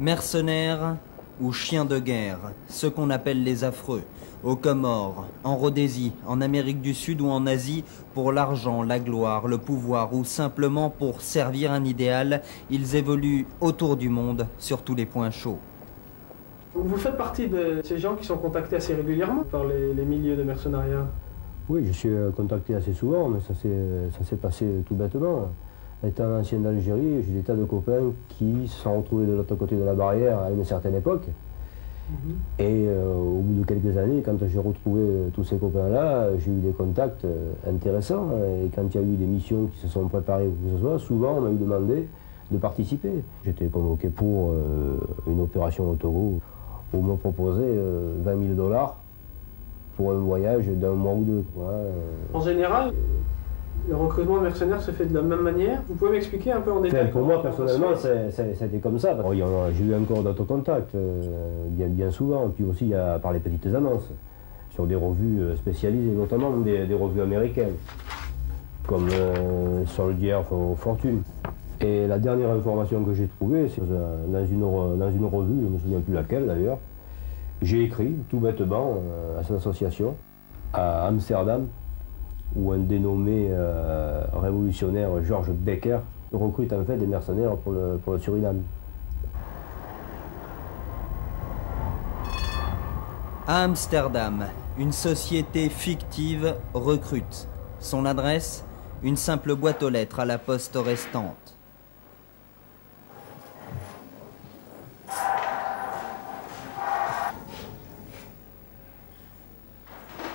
Mercenaires ou chiens de guerre, ceux qu'on appelle les affreux, aux Comores, en Rhodésie, en Amérique du Sud ou en Asie, pour l'argent, la gloire, le pouvoir ou simplement pour servir un idéal, ils évoluent autour du monde sur tous les points chauds. Vous faites partie de ces gens qui sont contactés assez régulièrement par les milieux de mercenariat? Oui, je suis contacté assez souvent, mais ça s'est passé tout bêtement. Étant ancien d'Algérie, j'ai des tas de copains qui se sont retrouvés de l'autre côté de la barrière à une certaine époque. Et au bout de quelques années, quand j'ai retrouvé tous ces copains-là, j'ai eu des contacts intéressants. Et quand il y a eu des missions qui se sont préparées ou que ce soit, souvent on m'a eu demandé de participer. J'étais convoqué pour une opération au Togo où on m'a proposé 20 000 $ pour un voyage d'un mois ou deux. Voilà. En général, le recrutement de mercenaires se fait de la même manière. Vous pouvez m'expliquer un peu en détail? Pour moi, personnellement, c'était comme ça. J'ai eu encore d'autres contacts, bien souvent. Et puis aussi par les petites annonces, sur des revues spécialisées, notamment des revues américaines, comme Soldier of Fortune. Et la dernière information que j'ai trouvée, c'est dans une revue, je ne me souviens plus laquelle d'ailleurs, j'ai écrit tout bêtement à cette association, à Amsterdam, où un dénommé révolutionnaire, George Becker, recrute en fait des mercenaires pour le Suriname. À Amsterdam, une société fictive recrute. Son adresse, une simple boîte aux lettres à la poste restante.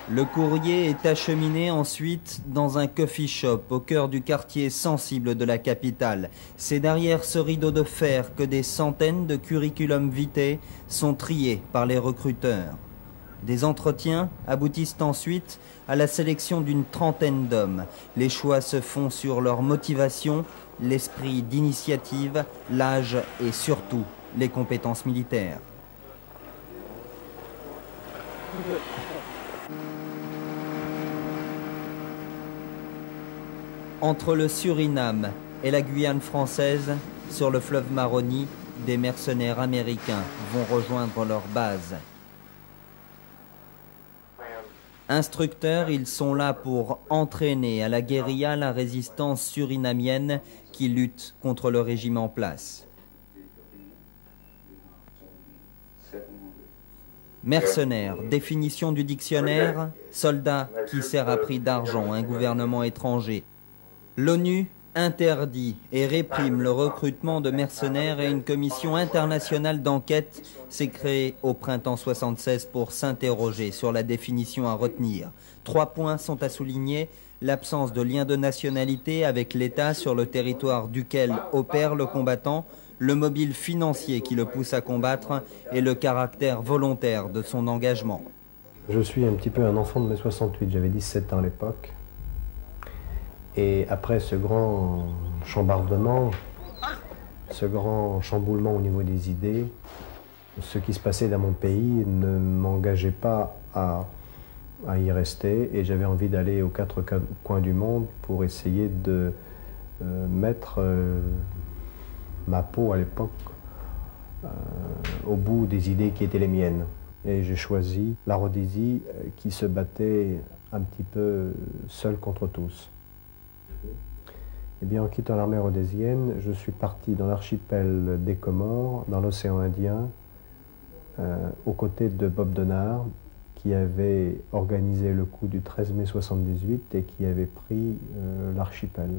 Le courrier est acheminé ensuite dans un coffee shop au cœur du quartier sensible de la capitale. C'est derrière ce rideau de fer que des centaines de curriculum vitae sont triés par les recruteurs. Des entretiens aboutissent ensuite à la sélection d'une trentaine d'hommes. Les choix se font sur leur motivation, l'esprit d'initiative, l'âge et surtout les compétences militaires. Entre le Suriname et la Guyane française, sur le fleuve Maroni, des mercenaires américains vont rejoindre leur base. Instructeurs, ils sont là pour entraîner à la guérilla la résistance surinamienne qui lutte contre le régime en place. Mercenaires, définition du dictionnaire, soldat qui sert à prix d'argent un gouvernement étranger. L'ONU interdit et réprime le recrutement de mercenaires et une commission internationale d'enquête s'est créée au printemps 1976 pour s'interroger sur la définition à retenir. 3 points sont à souligner: l'absence de lien de nationalité avec l'État sur le territoire duquel opère le combattant, le mobile financier qui le pousse à combattre et le caractère volontaire de son engagement. Je suis un petit peu un enfant de mai 68, j'avais 17 ans à l'époque. Et après ce grand chambardement, ce grand chamboulement au niveau des idées, ce qui se passait dans mon pays ne m'engageait pas à y rester et j'avais envie d'aller aux 4 coins du monde pour essayer de mettre ma peau à l'époque au bout des idées qui étaient les miennes. Et j'ai choisi la Rhodésie qui se battait un petit peu seule contre tous. Eh bien, en quittant l'armée rhodésienne, je suis parti dans l'archipel des Comores, dans l'océan Indien, aux côtés de Bob Denard, qui avait organisé le coup du 13 mai 1978 et qui avait pris l'archipel.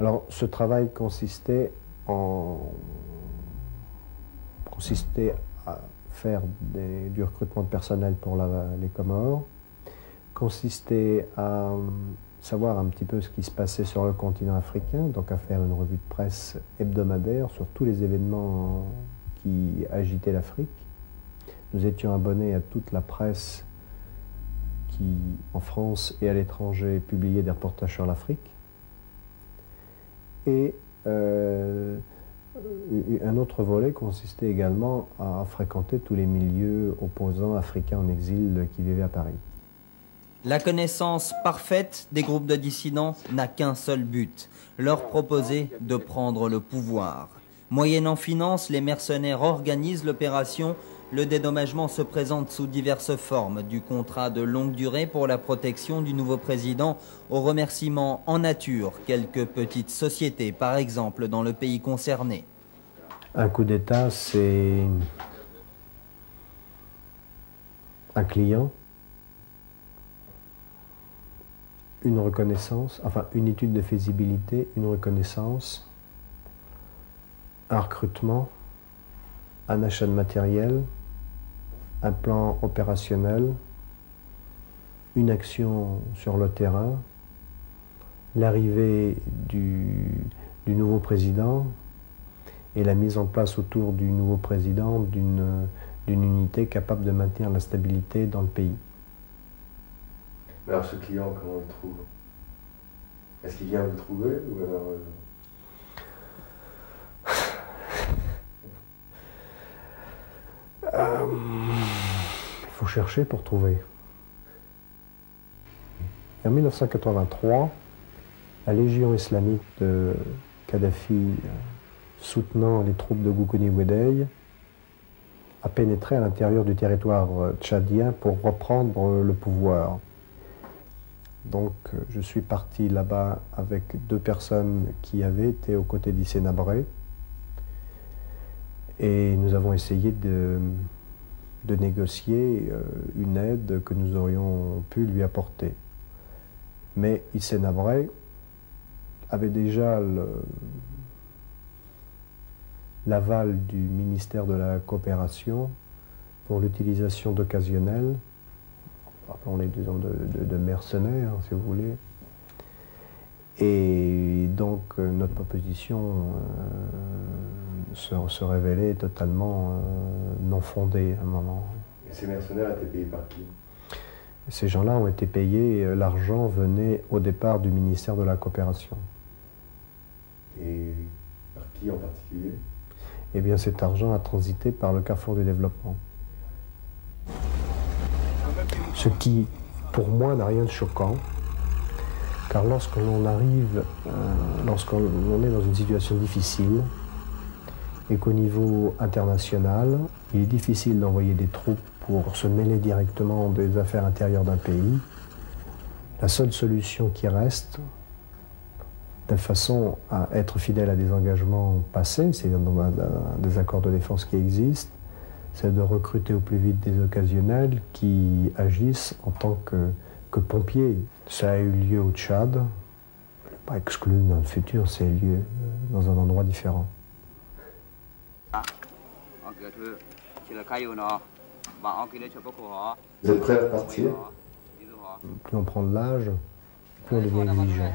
Alors, ce travail consistait à faire du recrutement de personnel pour les Comores, consistait à savoir un petit peu ce qui se passait sur le continent africain, donc à faire une revue de presse hebdomadaire sur tous les événements qui agitaient l'Afrique. Nous étions abonnés à toute la presse qui, en France et à l'étranger, publiait des reportages sur l'Afrique. Et un autre volet consistait également à fréquenter tous les milieux opposants africains en exil qui vivaient à Paris. La connaissance parfaite des groupes de dissidents n'a qu'un seul but, leur proposer de prendre le pouvoir. Moyennant finance, les mercenaires organisent l'opération. Le dédommagement se présente sous diverses formes, du contrat de longue durée pour la protection du nouveau président au remerciement en nature, quelques petites sociétés par exemple dans le pays concerné. Un coup d'État, c'est un client, une reconnaissance, enfin une étude de faisabilité, une reconnaissance, un recrutement, un achat de matériel, un plan opérationnel, une action sur le terrain, l'arrivée du nouveau président et la mise en place autour du nouveau président d'une unité capable de maintenir la stabilité dans le pays. Mais alors ce client, comment on le trouve? Est-ce qu'il vient vous trouver ou alors Il faut chercher pour trouver. En 1983, la Légion islamique de Kadhafi, soutenant les troupes de Goukouni Wedei, a pénétré à l'intérieur du territoire tchadien pour reprendre le pouvoir. Donc je suis parti là-bas avec 2 personnes qui avaient été aux côtés d'Hissène Habré et nous avons essayé de négocier une aide que nous aurions pu lui apporter. Mais Hissène Habré avait déjà l'aval du ministère de la Coopération pour l'utilisation d'occasionnels, appelons-les disons de mercenaires, si vous voulez. Et donc notre proposition se révélait totalement non fondée à un moment. Et ces mercenaires étaient payés par qui? Ces gens-là ont été payés, l'argent venait au départ du ministère de la Coopération. Et par qui en particulier? Eh bien cet argent a transité par le Carrefour du Développement. Ce qui, pour moi, n'a rien de choquant, car lorsque l'on arrive, lorsqu'on est dans une situation difficile, et qu'au niveau international, il est difficile d'envoyer des troupes pour se mêler directement des affaires intérieures d'un pays, la seule solution qui reste, de façon à être fidèle à des engagements passés, c'est-à-dire des accords de défense qui existent, c'est de recruter au plus vite des occasionnels qui agissent en tant que pompiers. Ça a eu lieu au Tchad, pas exclu dans le futur, c'est lieu dans un endroit différent. Vous êtes prêts à partir? Plus on prend de l'âge, plus on devient exigeant.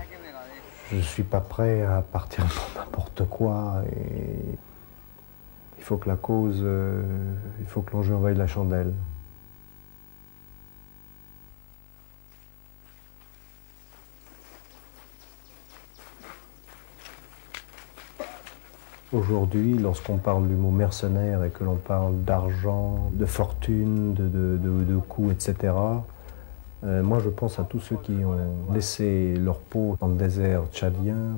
Je ne suis pas prêt à partir pour n'importe quoi. Et il faut que la cause, il faut que l'enjeu envoie de la chandelle. Aujourd'hui, lorsqu'on parle du mot mercenaire et que l'on parle d'argent, de fortune, de coûts, etc., moi je pense à tous ceux qui ont laissé leur peau dans le désert tchadien,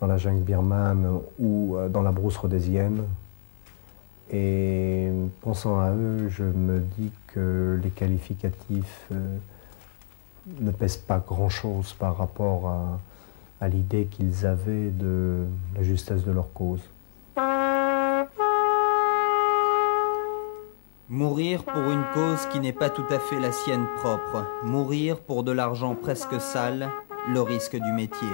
dans la jungle birmane ou dans la brousse rhodésienne. Et pensant à eux, je me dis que les qualificatifs ne pèsent pas grand-chose par rapport à l'idée qu'ils avaient de la justesse de leur cause. Mourir pour une cause qui n'est pas tout à fait la sienne propre. Mourir pour de l'argent presque sale, le risque du métier.